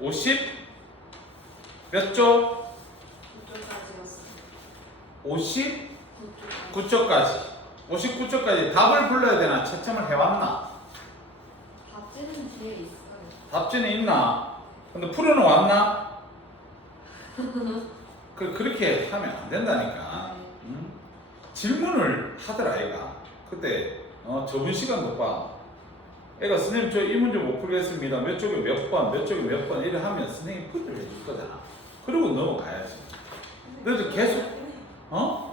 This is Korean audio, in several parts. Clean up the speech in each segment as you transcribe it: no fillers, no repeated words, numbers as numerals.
50 몇 조? 59쪽까지. 59쪽까지 답을 불러야 되나? 채점을 해왔나? 답지는 뒤에 있어요. 답지는 있나? 근데 풀어는 왔나? 그렇게 하면 안 된다니까. 질문을 하더라 애가. 그때 저번 시간도 봐. 애가 선생님 저 이 문제 못 풀겠습니다. 몇 쪽에 몇 번, 몇 쪽에 몇 번 이래 하면 선생님이 풀을 해줄 거잖아. 그리고 넘어가야지. 그래서 계속 야,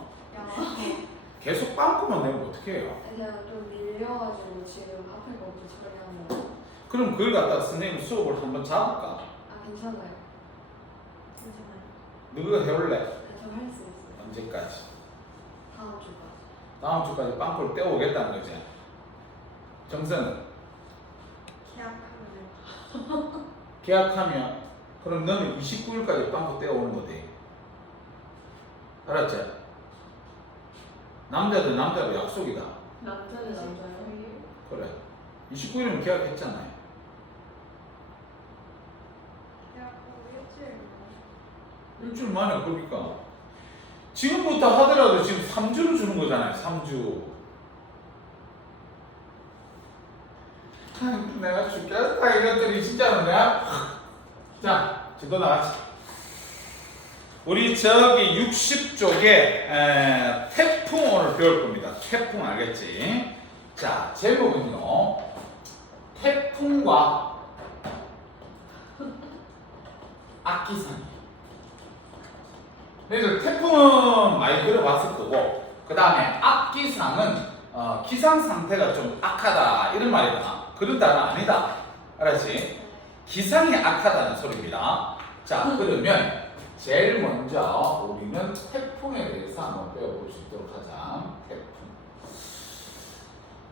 계속 빵꾸만 내면 어떻게 해요? 내가 좀 밀려가지고 지금 앞에 거부터 처리하면. 그럼 그걸 갖다가 선생님 수업을 한번 잡을까? 아, 괜찮아요. 괜찮아요. 누가 해올래? 저 할 수 있어요. 언제까지? 다음 주까지. 다음 주까지 빵꾸를 떼어오겠다는 거지. 정선은 계약하면. 계약하면 그럼 너는 29일까지 빵꾸 떼어오는 거지. 알았지? 남자도 남자도 약속이다. 남자는 남자요? 그래. 29일이면 계약했잖아요. 계약하고 일주일. 일주일 만에 그러니까 지금부터 하더라도 지금 3주를 주는 거잖아요. 3주. 내가 죽겠다 이것들이 진짜로 내가. 자, 지도 나가지. 우리 저기 60쪽에 태풍 오늘 배울 겁니다. 태풍 알겠지? 자, 제목은요. 태풍과 악기상이에요. 그래서 태풍은 많이 들어봤을 거고, 그 다음에 악기상은 기상 상태가 좀 악하다 이런 말이다. 그런 단어 아니다. 알았지? 기상이 악하다는 소리입니다. 자, 그러면 제일 먼저 우리는 태풍에 대해서 한번 배워볼 수 있도록 하자. 태풍.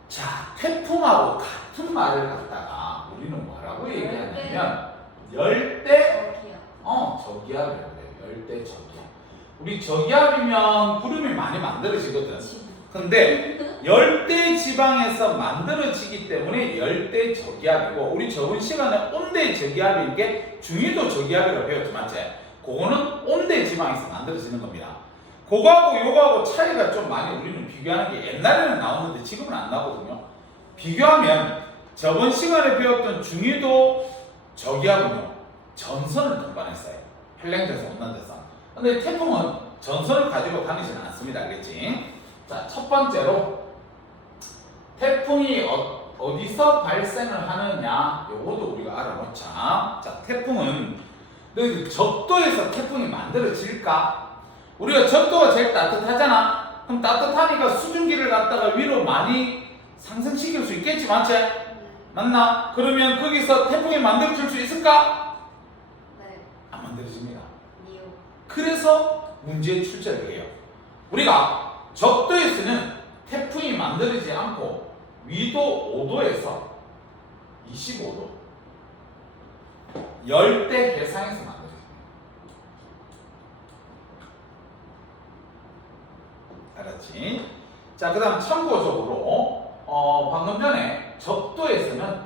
자, 태풍하고 같은 말을 갖다가 우리는 뭐라고 얘기하냐면 열대 저기압이라고 해요. 열대 저기압. 우리 저기압이면 구름이 많이 만들어지거든. 근데 열대 지방에서 만들어지기 때문에 열대 저기압이고, 우리 저번 시간에 온대 저기압인 게 중위도 저기압이라고 배웠지, 맞지? 그거는 온대 지방에서 만들어지는 겁니다. 그거하고 요거하고 차이가 좀 많이 우리는 비교하는 게 옛날에는 나오는데 지금은 안 나오거든요. 비교하면 저번 시간에 배웠던 중위도 저기압은요, 전선을 동반했어요. 한랭대에서 온난대선. 근데 태풍은 전선을 가지고 다니지는 않습니다. 알겠지? 자, 첫 번째로 태풍이 어디서 발생을 하느냐, 요것도 우리가 알아놓자. 자, 태풍은 적도에서 태풍이 만들어질까? 우리가 적도가 제일 따뜻하잖아. 그럼 따뜻하니까 수증기를 갖다가 위로 많이 상승시킬 수 있겠지, 맞지? 맞나? 그러면 거기서 태풍이 만들어질 수 있을까? 네. 안 만들어집니다. 니오. 그래서 문제의 출제를 해요. 우리가 적도에서는 태풍이 만들어지지 않고 위도 5도에서 25도 열대 해상에서 만들어집니다. 알았지? 자, 그 다음 참고적으로 방금 전에 적도에서는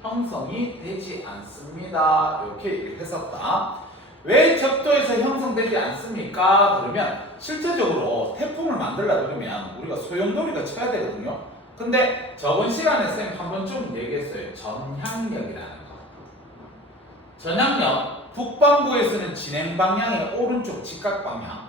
형성이 되지 않습니다. 이렇게 얘기를 했었다. 왜 적도에서 형성되지 않습니까? 그러면 실제적으로 태풍을 만들려고 그러면 우리가 소용돌이가 쳐야 되거든요. 근데 저번 시간에 쌤 한 번쯤 얘기했어요. 전향력이라는 거. 전향력, 북반구에서는 진행 방향의 오른쪽 직각 방향,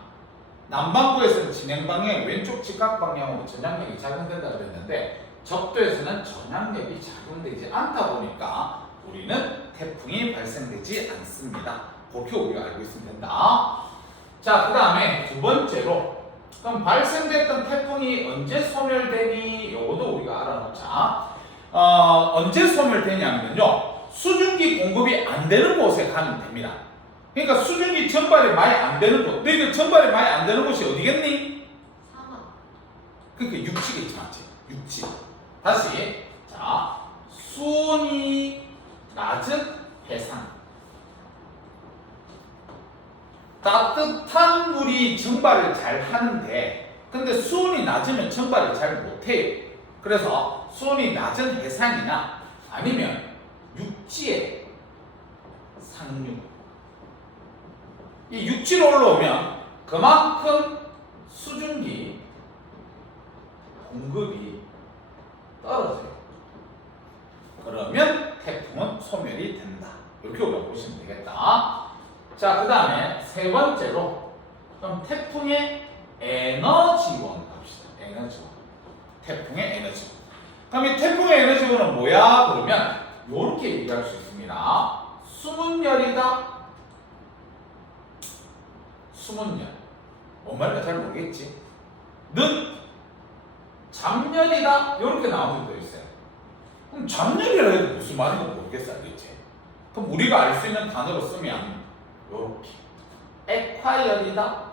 남반구에서는 진행 방향의 왼쪽 직각 방향으로 전향력이 작용된다고 그랬는데, 적도에서는 전향력이 작용되지 않다 보니까 우리는 태풍이 발생되지 않습니다. 그렇게 우리가 알고 있으면 된다. 자, 그 다음에 두 번째로, 그럼 발생됐던 태풍이 언제 소멸되니? 요것도 우리가 알아놓자. 언제 소멸되냐면요, 수증기 공급이 안 되는 곳에 가면 됩니다. 그러니까 수증기 전발이 많이 안 되는 곳, 너희들 전발이 많이 안 되는 곳이 어디겠니? 사막. 그러니까 육지겠지, 맞지? 육지. 다시, 자, 수온이 낮은 해상. 따뜻한 물이 증발을 잘 하는데, 근데 수온이 낮으면 증발을 잘 못해요. 그래서 수온이 낮은 해상이나 아니면 이 육지로 올라오면 그만큼 수증기 공급이 떨어져요. 그러면 태풍은 소멸이 된다. 이렇게 우리가 보시면 되겠다. 자, 그 다음에 세 번째로 그럼 태풍의 에너지원 갑시다. 에너지원. 태풍의 에너지원. 그럼 이 태풍의 에너지원은 뭐야? 그러면 이렇게 얘기할 수 있습니다. 수문열이다. 수문열. 뭔 말인지 잘 모르겠지? 는 잡열이다. 이렇게 나오는 게 있어요. 그럼 잡열이라 해도 무슨 말인지 모르겠어, 알겠지? 그럼 우리가 알 수 있는 단어로 쓰면 이렇게 액화열이다.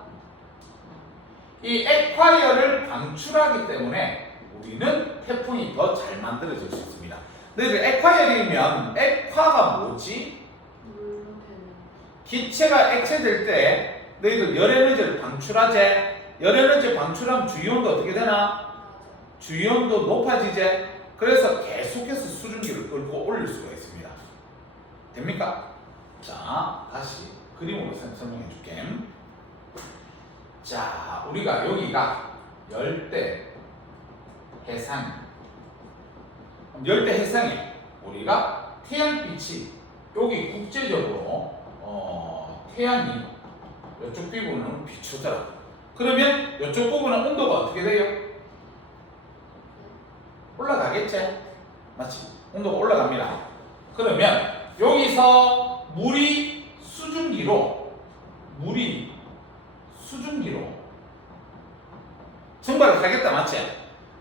이 액화열을 방출하기 때문에 우리는 태풍이 더 잘 만들어질 수 있습니다. 너희들 액화열이면 액화가 뭐지? 물로 되는. 기체가 액체될 때 너희들 열에너지를 방출하지? 열에너지 방출하면 주위온도 어떻게 되나? 주위온도 높아지지? 그래서 계속해서 수증기를 끌고 올릴 수가 있습니다. 됩니까? 자, 다시 그림으로 설명해 줄게. 자, 우리가 여기가 열대 해상. 열대 해상에 우리가 태양빛이 여기 국제적으로 태양이 이쪽 부분은 비추더라. 그러면 이쪽 부분은 온도가 어떻게 돼요? 올라가겠지? 맞지? 온도가 올라갑니다. 그러면 여기서 물이 수증기로 증발을 하겠다. 맞지?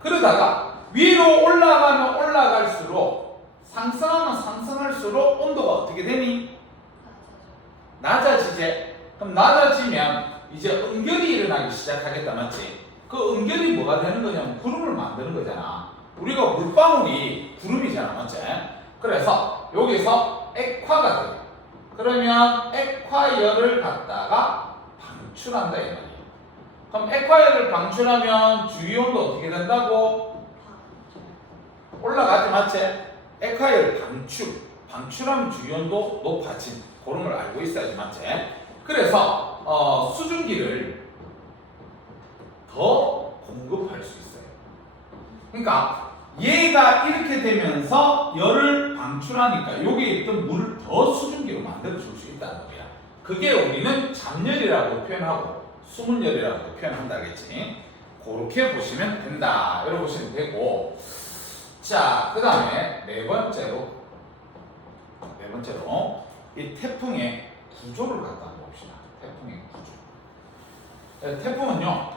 그러다가 위로 올라가면 올라갈수록 상승하면 상승할수록 온도가 어떻게 되니? 낮아지지? 그럼 낮아지면 이제 응결이 일어나기 시작하겠다. 맞지? 그 응결이 뭐가 되는 거냐면 구름을 만드는 거잖아. 우리가 물방울이 구름이잖아. 맞지? 그래서 여기서 액화가 돼요. 그러면 액화열을 갖다가 방출한다 이 말이에요. 그럼 액화열을 방출하면 주위온도 어떻게 된다고? 올라가지. 맞지? 액화열 방출하면 주위온도 높아진 그런 걸 알고 있어야지. 맞지? 그래서 수증기를 더 공급할 수 있어요. 그러니까 얘가 이렇게 되면서 열을 방출하니까 여기에 있던 물을 더 수증기로 만들어줄 수 있다는 거야. 그게 우리는 잡열이라고 표현하고 수문열이라고 표현한다 겠지. 그렇게 보시면 된다. 이렇게 보시면 되고, 자, 그 다음에 네 번째로 이 태풍의 구조를 갖다 봅시다. 태풍의 구조. 태풍은요,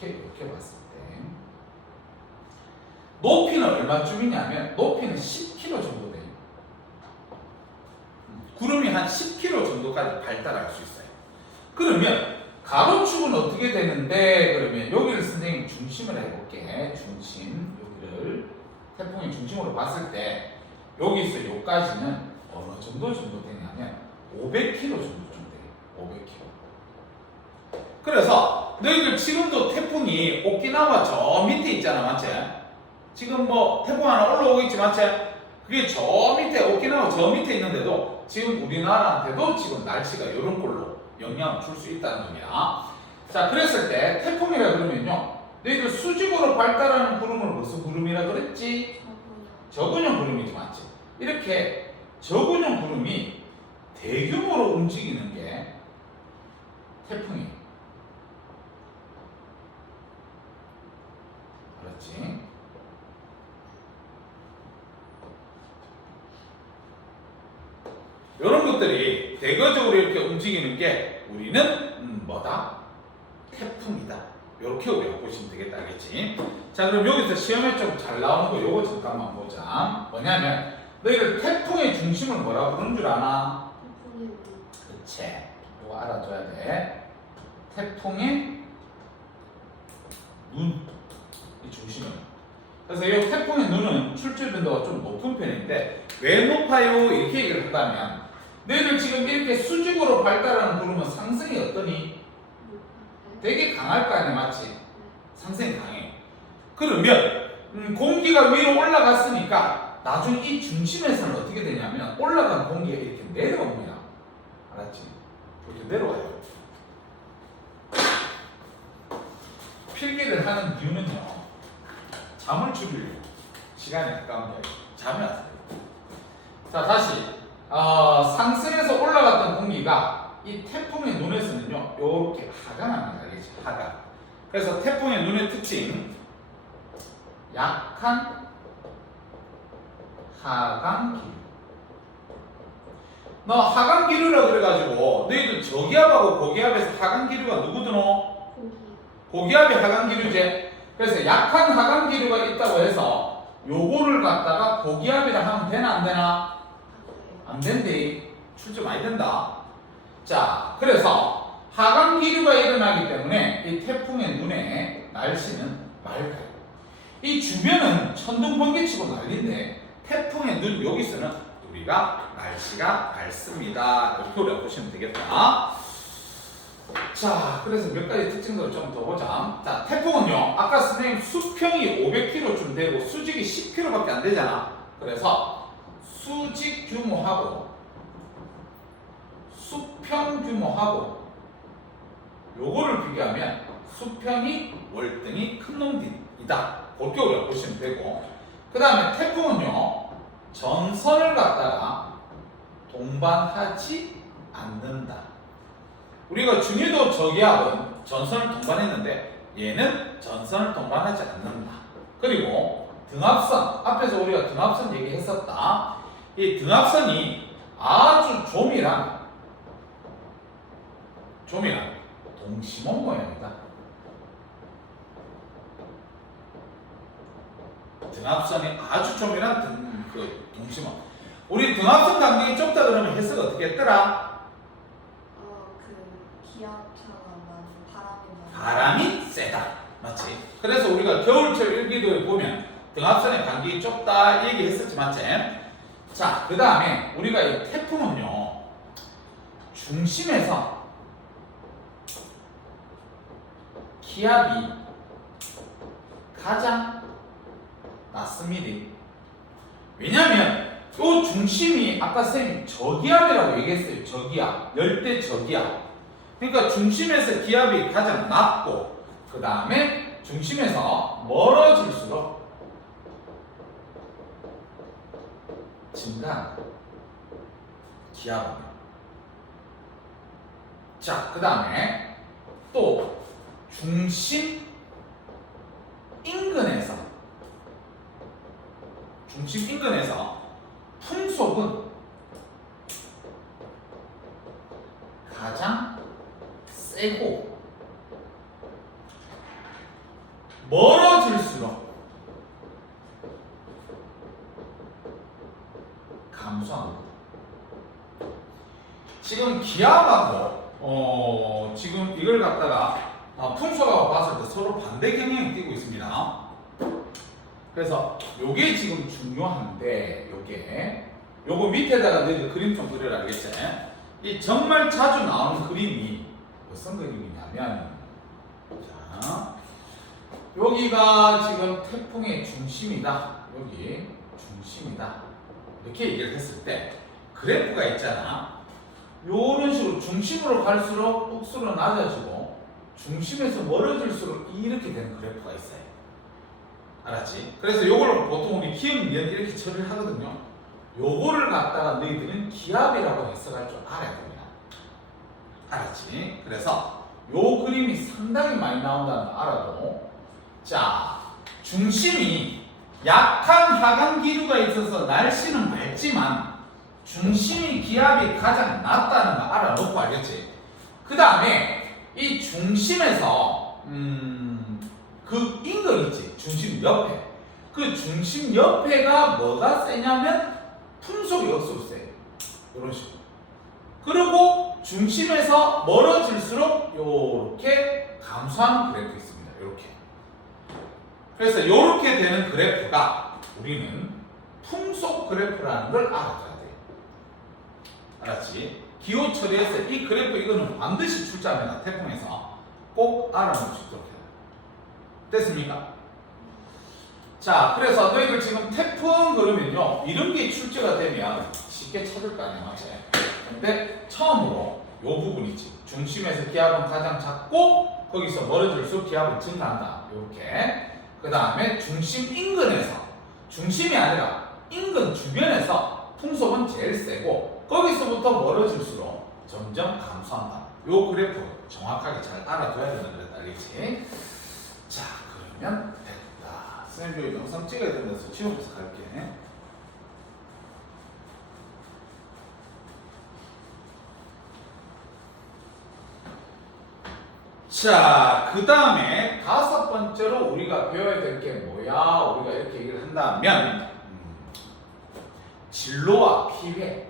이렇게 봤을 때 높이는 얼마쯤이냐면 높이는 10km 정도 돼요. 구름이 한 10km 정도까지 발달할 수 있어요. 그러면 가로축은 어떻게 되는데, 그러면 여기를 선생님 중심을 해볼게. 중심, 여기를 태풍의 중심으로 봤을 때 여기서 여기까지는 어느 정도 되냐면 500km 정도 돼요. 500km. 그래서 너희들 지금도 태풍이 오키나와 저 밑에 있잖아. 맞지? 지금 뭐 태풍 하나 올라오고 있지. 맞지? 그게 저 밑에 오키나와 저 밑에 있는데도 지금 우리나라한테도 지금 날씨가 이런 걸로 영향을 줄 수 있다는 겁니다. 자, 그랬을 때 태풍이라 그러면요, 너희들 수직으로 발달하는 구름을 무슨 구름이라 그랬지? 저근형 구름이지. 맞지? 이렇게 저근형 구름이 대규모로 움직이는 게 태풍이에요. 그렇지? 이런 것들이 대거적으로 이렇게 움직이는 게 우리는 뭐다? 태풍이다. 이렇게 우리가 보시면 되겠다. 알겠지? 자, 그럼 여기서 시험에 좀 잘 나오는 거 요거 잠깐만 보자. 뭐냐면 너희들 태풍의 중심을 뭐라고 부르는 줄 아나? 그치? 이거 알아줘야 돼. 태풍의 눈, 이 중심은. 그래서 이 태풍의 눈은 출출 빈도가 좀 높은 편인데 왜 높아요? 이렇게 얘기를 한다면 너희들 지금 이렇게 수직으로 발달하는 구름은 상승이 어떠니? 되게 강할 거 아니야. 맞지? 상승이 강해. 그러면 공기가 위로 올라갔으니까 나중에 이 중심에서는 어떻게 되냐면 올라간 공기가 이렇게 내려옵니다. 알았지? 이렇게 내려와요. 필기를 하는 이유는요. 잠을 줄이려고. 시간이 가까운 게 아니고 잠이 왔어요. 자, 다시 상승해서 올라갔던 공기가 이 태풍의 눈에서는요. 이렇게 하강합니다. 알겠지? 하강. 그래서 태풍의 눈의 특징 약한 하강 기류. 너 하강 기류라 그래가지고 너희들 저기압하고 고기압에서 하강 기류가 누구 드노? 고기압이 하강 기류지. 그래서 약한 하강 기류가 있다고 해서 요거를 갖다가 고기압이라 하면 되나 안 되나? 안 된대. 출제 많이 된다. 자, 그래서 하강 기류가 일어나기 때문에 이 태풍의 눈에 날씨는 맑아요. 이 주변은 천둥 번개치고 난리인데 태풍의 눈 여기서는 우리가 날씨가 맑습니다. 이렇게 우리가 보시면 되겠다. 자, 그래서 몇 가지 특징들을 좀 더 보자. 자, 태풍은요, 아까 선생님 수평이 500km쯤 되고 수직이 10km밖에 안 되잖아. 그래서 수직 규모하고 수평 규모하고 요거를 비교하면 수평이 월등히 큰 놈이다. 그렇게 우리가 보시면 되고, 그 다음에 태풍은요, 전선을 갖다가 동반하지 않는다. 우리가 중위도 저기압은 전선을 동반했는데 얘는 전선을 동반하지 않는다. 그리고 등압선, 앞에서 우리가 등압선 얘기했었다. 이 등압선이 아주 조밀한 동심원 모양이다. 등압선이 아주 조밀한 동심원. 우리 등압선 간격이 좁다 그러면 해석을 어떻게 했더라? 그 기압차가 나는 바람이 세다. 맞지? 그래서 우리가 겨울철 일기도에 보면 등압선의 간격이 좁다 얘기했었지. 맞지? 자, 그 다음에 우리가 이 태풍은요, 중심에서 기압이 가장 낮습니다. 왜냐면 요 중심이 아까 쌤이 저기압이라고 얘기했어요. 저기압, 열대 저기압. 그러니까 중심에서 기압이 가장 낮고 그 다음에 중심에서 멀어질수록 증가한다. 기압은. 자, 그 다음에 또 중심 인근에서 풍속은 가장 세고 멀어질수록 감소합니다. 지금 기압하고 지금 이걸 갖다가 풍속하고 봤을 때 서로 반대 경향이 띄고 있습니다. 그래서 요게 지금 중요한데 요거 밑에다가 너희들 그림 좀 그려라. 알겠지? 이 정말 자주 나오는 그림이 무슨 그림이냐면, 자, 여기가 지금 태풍의 중심이다. 여기 중심이다. 이렇게 얘기를 했을 때 그래프가 있잖아. 요런 식으로 중심으로 갈수록 억수로 낮아지고 중심에서 멀어질수록 이렇게 되는 그래프가 있어요. 알았지? 그래서 요걸 보통 우리 기억 미연 이렇게 처리를 하거든요. 요거를 갖다가 너희들은 기압이라고 해석할 줄 알아야 됩니다. 알았지? 그래서 요 그림이 상당히 많이 나온다는 거 알아도, 자, 중심이 약한 하강 기류가 있어서 날씨는 맑지만 중심이 기압이 가장 낮다는 거 알아놓고 알겠지? 그 다음에 이 중심에서 그 인근 있지, 중심 옆에. 그 중심 옆에가 뭐가 세냐면 풍속이 억수로 세요. 이런 식으로. 그리고 중심에서 멀어질수록 요렇게 감소하는 그래프 있습니다. 요렇게. 그래서 요렇게 되는 그래프가 우리는 풍속 그래프라는 걸 알아줘야 돼요. 알았지? 기호 처리해서 이 그래프 이거는 반드시 출제합니다. 태풍에서 꼭 알아놓을 수 있도록 해요. 됐습니까? 자, 그래서 너희들 지금 태풍 그러면요, 이런 게 출제가 되면 쉽게 찾을 거 아니야, 맞지? 근데 처음으로 요 부분이지. 중심에서 기압은 가장 작고 거기서 멀어질수록 기압은 증가한다. 이렇게. 그 다음에 중심 인근에서 중심이 아니라 인근 주변에서 풍속은 제일 세고 거기서부터 멀어질수록 점점 감소한다. 요 그래프 정확하게 잘 알아둬야 되는 거다. 알겠지? 자, 그러면 됐다. 선생님, 요 영상 찍어야 된다서 지우면서 갈게. 자, 그 다음에 다섯 번째로 우리가 배워야 될 게 뭐야? 우리가 이렇게 얘기를 한다면 진로와 피해.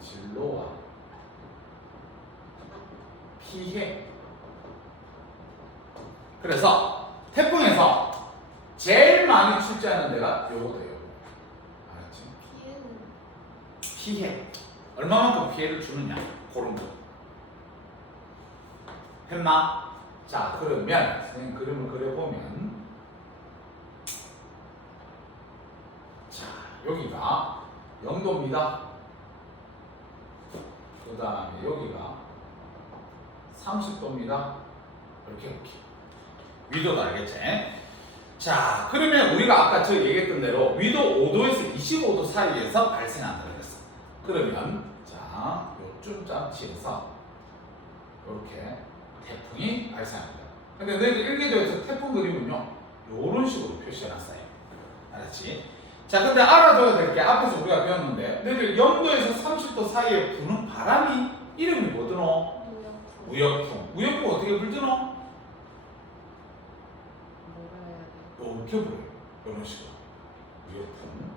진로와 피해. 그래서 태풍에서 제일 많이 출제하는 데가 요거예요. 알았지? 피해. 얼마만큼 피해를 주느냐? 그런 거. 했나? 자, 그러면 선생님 그림을 그려보면 자, 여기가 0도입니다. 그 다음에 여기가 30도입니다. 이렇게 위도도 알겠지? 자, 그러면 우리가 아까 저 얘기했던 대로 위도 5도에서 25도 사이에서 발생한다 그랬어. 그러면 자, 요쯤 장치에서 이렇게 태풍이 발생합니다. 근데 너희들 일계도에서 태풍 그림은요, 요런 식으로 표시해놨어요. 알았지? 자, 근데 알아둬야 될 게 앞에서 우리가 배웠는데, 너희들 0도에서 30도 사이에 부는 바람이 이름이 뭐더노? 무역풍. 무역풍 어떻게 불더노? 이렇게 불어요. 이런 식으로. 무역풍.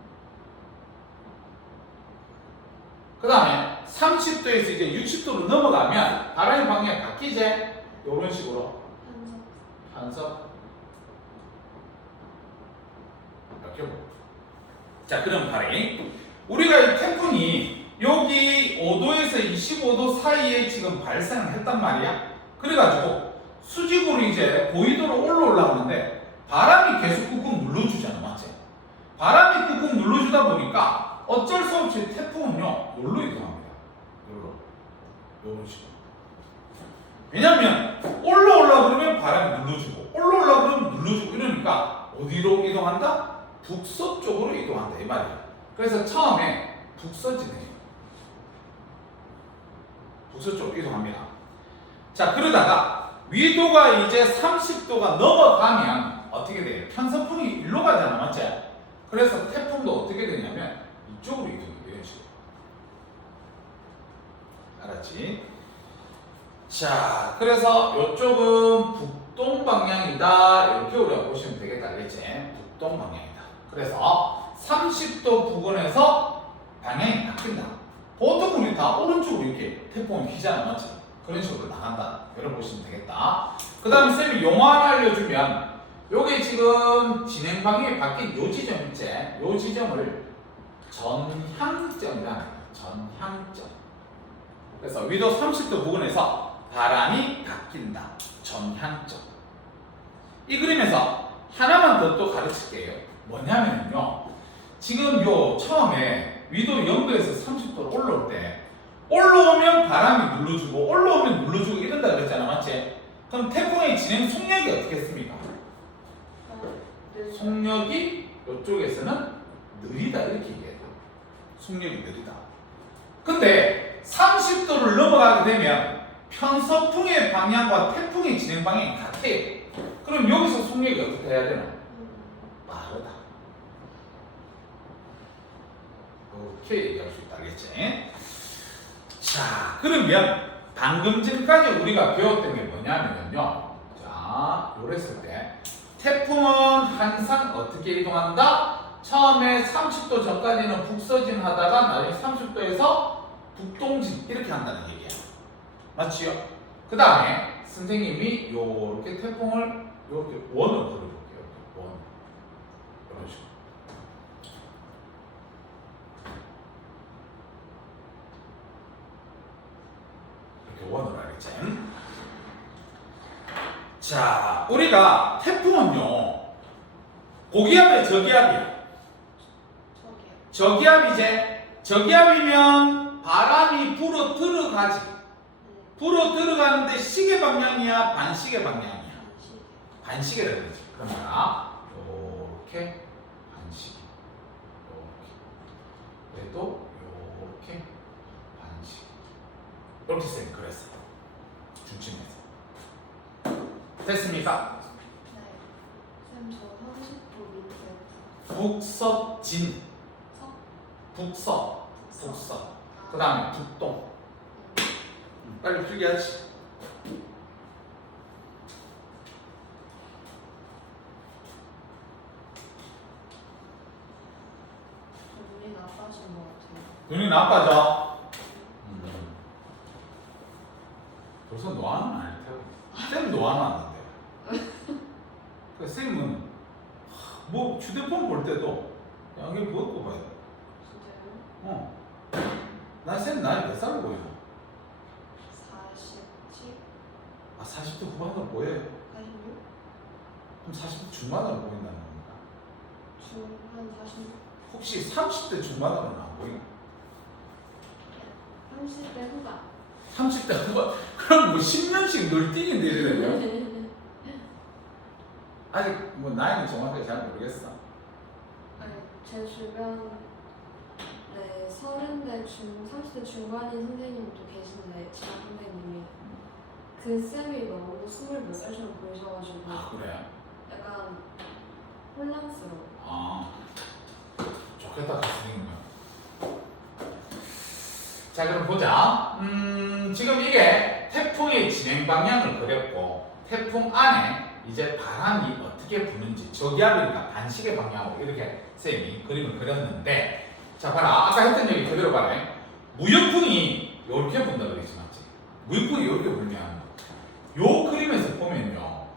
그 다음에 30도에서 이제 60도로 넘어가면 바람의 방향이 바뀌지? 이런 식으로 간섭 이렇게 보고. 자, 그럼 바람이 우리가 이 태풍이 여기 5도에서 25도 사이에 지금 발생을 했단 말이야. 그래가지고 수직으로 이제 고緯도로 올라오는데 바람이 계속 꾹꾹 눌러주잖아, 맞지? 바람이 꾹꾹 눌러주다 보니까 어쩔 수 없이 태풍은요 여기로 이동합니다. 여기로, 이런 식으로. 왜냐면 올라오려고 그러면 바람이 눌러주고 올라오려고 그러면 눌러주고 이러니까 어디로 이동한다? 북서쪽으로 이동한다 이 말이야. 그래서 처음에 북서진해요. 북서쪽으로 이동합니다. 자, 그러다가 위도가 이제 30도가 넘어가면 어떻게 돼요? 편서풍이 일로 가잖아, 맞지? 그래서 태풍도 어떻게 되냐면 이쪽으로 이동해요. 이런 식으로. 알았지? 자, 그래서 이쪽은 북동 방향이다. 이렇게 우리가 보시면 되겠다. 알겠지? 북동 방향이다. 그래서 30도 부근에서 방향이 바뀐다. 보통 우리 다 오른쪽으로 이렇게 태풍이 휘잖아, 맞지? 그런 식으로 나간다. 이렇게 보시면 되겠다. 그 다음에 쌤이 용어 하나 알려주면 요게 지금 진행 방향이 바뀐 요 지점 있지? 요 지점을 전향점이라는 거예요. 전향점. 그래서 위도 30도 부근에서 바람이 바뀐다. 전향점. 이 그림에서 하나만 더 또 가르칠게요. 뭐냐면요. 지금 요 처음에 위도 0도에서 30도로 올라올 때 올라오면 바람이 눌러주고 올라오면 눌러주고 이런다 그랬잖아, 맞지? 그럼 태풍의 진행 속력이 어떻게 했습니까? 속력이 이쪽에서는 느리다 이렇게 얘기해요. 속력이 느리다. 근데 30도를 넘어가게 되면 편서풍의 방향과 태풍의 진행 방향이 같아요. 그럼 여기서 속력이 어떻게 해야 되나? 빠르다. 이렇게 얘기할 수 있다, 알겠지? 자, 그러면 방금 전까지 우리가 배웠던 게 뭐냐면요. 자, 요랬을 때 태풍은 항상 어떻게 이동한다? 처음에 30도 전까지는 북서진 하다가 나중에 30도에서 북동진 이렇게 한다는 얘기야. 맞지요? 그 다음에 선생님이 요렇게 태풍을 요렇게 원으로 그려볼게요. 원. 이런 식으로. 이렇게 원으로 알겠지? 자, 우리가 태풍은요, 고기압에 저기압이야. 저기압이제. 저기압이면 바람이 불어 들어가지. 불어 들어가는데 시계 방향이야, 반시계 방향이야? 반시계라고 그러지. 그러면 요렇게 반시계, 요렇게. 그래도 요렇게 반시계. 이렇게 쌤이 그랬어. 중심에서. 됐습니까? 네. 쌤, 저 30도 밑에 북서진. 석? 북서. 북서. 아. 그 다음에 북동. 빨리 풀게 하지. 눈이 나빠진 것 같아요. 눈이 나빠져. 벌써 노안은 아닐 테고. 쌤 노안 왔는데. 그 쌤은 뭐 휴대폰 볼 때도 양이 벗고 봐야 돼. 진짜요? 난쌤 나이 몇 살로 보여? 47? 아 40대 후반으로 보여. 46? 그럼 40대 중반으로 보인다는 겁니까? 한 46? 혹시 30대 중반으로는 안 보이나? 30대 후반. 30대 후반? 그럼 뭐 10년씩 늘 뛰긴데 이러면 아직 뭐 나이는 정확하게 잘 모르겠어. 아니, 제 주변 네, 30대 중반인 선생님도 계신데 지난 선생님이 그 쌤이 너무 20몇 살처럼 보이셔가지고 아 그래? 약간 혼란스러워. 아 좋겠다 교수님. 자 그럼 보자. 지금 이게 태풍의 진행 방향을 그렸고 태풍 안에 이제 바람이 어떻게 부는지 저기압이니까 반시계 방향으로 이렇게 쌤이 그림을 그렸는데 자 봐라 아까 했던 얘기 그대로 봐라. 무역풍이 이렇게 분다 그랬지 맞지? 무역풍이 이렇게 불면 요 그림에서 보면요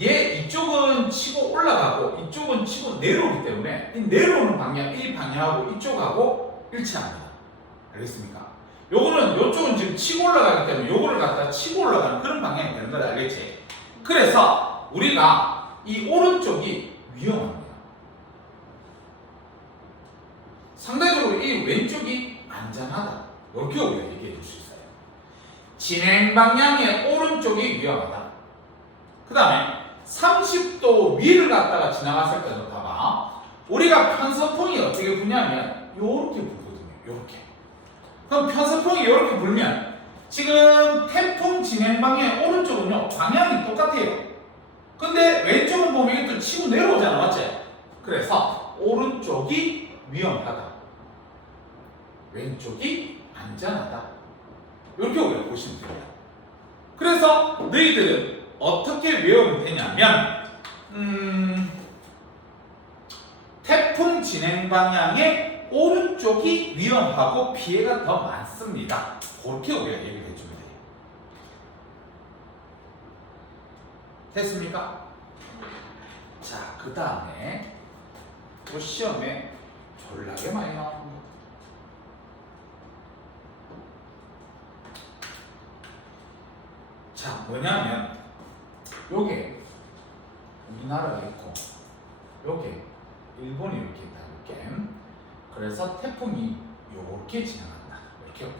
얘 이쪽은 치고 올라가고 이쪽은 치고 내려오기 때문에 이 내려오는 방향 이 방향하고 이쪽하고 일치합니다. 알겠습니까? 요거는 요쪽은 지금 치고 올라가기 때문에 요거를 갖다 치고 올라가는 그런 방향이 되는 걸 알겠지? 그래서 우리가 이 오른쪽이 위험합니다. 상대적으로 이 왼쪽이 안전하다. 이렇게 우리가 얘기해 줄 수 있어요. 진행 방향의 오른쪽이 위험하다. 그 다음에 30도 위를 갖다가 지나갔을 때는 봐봐. 우리가 편서풍이 어떻게 부냐면 요렇게 불거든요. 요렇게. 그럼 편서풍이 이렇게 불면 지금 태풍 진행 방향의 오른쪽은요 방향이 똑같아요. 근데 왼쪽은 보면 이게 또 치고 내려오잖아 맞지? 그래서 오른쪽이 위험하다 왼쪽이 안전하다 이렇게 우리가 보시면 됩니다. 그래서 너희들은 어떻게 외우면 되냐면 태풍 진행 방향의 오른쪽이 위험하고 피해가 더 많습니다. 그렇게 우리가 얘기를 해주면 돼요. 됐습니까? 자, 그 다음에 또 시험에 졸라게 많이 나옵니다. 자, 뭐냐면 요게 우리나라가 있고 요게 일본이 이렇게 있다 이렇게. 그래서 태풍이 요렇게 지나간다. 이렇게.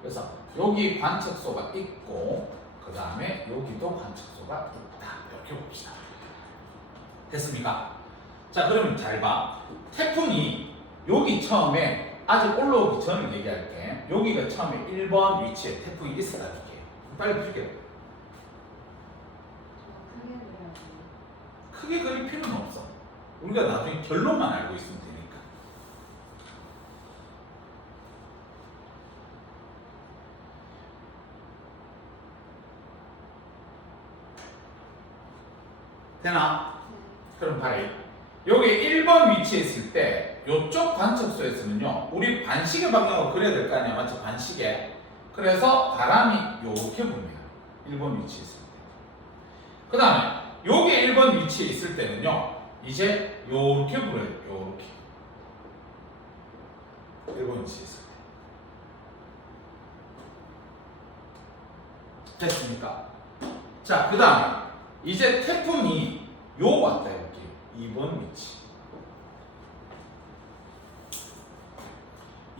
그래서 여기 관측소가 있고 그 다음에 여기도 관측소가 있다. 이렇게 봅시다. 됐습니까? 자 그러면 잘 봐. 태풍이 여기 처음에 아직 올라오기 전을 얘기할게. 여기가 처음에 1번 위치에 태풍이 있었다 이렇게. 빨리 풀게. 크게 그려야지. 크게 그릴 필요는 없어. 우리가 나중에 결론만 알고 있으면 되니까. 되나? 그럼 봐라. 여기 1번 위치에 있을 때 이쪽 관측소에서는요 우리 반시계 방향으로 그려야 될 거 아니야 맞죠? 반시계. 그래서 바람이 요렇게 불면 1번 위치에 있을 때. 그 다음에 요게 1번 위치에 있을 때는요 이제 요렇게 불어요. 요렇게 1번 위치에 있을 때. 됐습니까? 자 그 다음에 이제 태풍이 요 왔다 이렇게 2번 위치.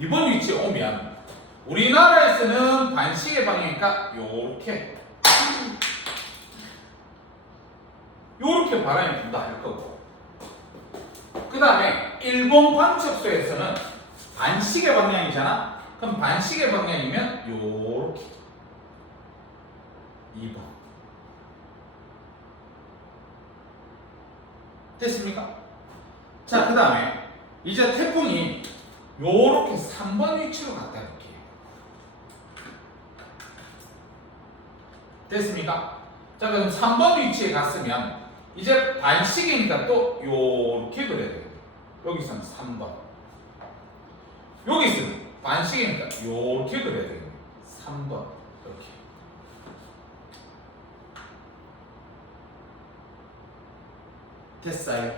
2번 위치에 오면 우리나라에서는 반시계 방향이니까 요렇게 바람이 분다 할 거고, 그 다음에 일본 관측소에서는 반시계 방향이잖아. 그럼 반시계 방향이면 요렇게 2번 됐습니까? 자, 그 다음에 이제 태풍이 요렇게 3번 위치로 갔다 볼게요. 됐습니까? 자, 그럼 3번 위치에 갔으면 이제 반시계니까 또 요렇게 그려야 돼요. 여기서는 3번, 여기서는 반시계니까 요렇게 그려야 돼요. 3번 이렇게. 됐어요?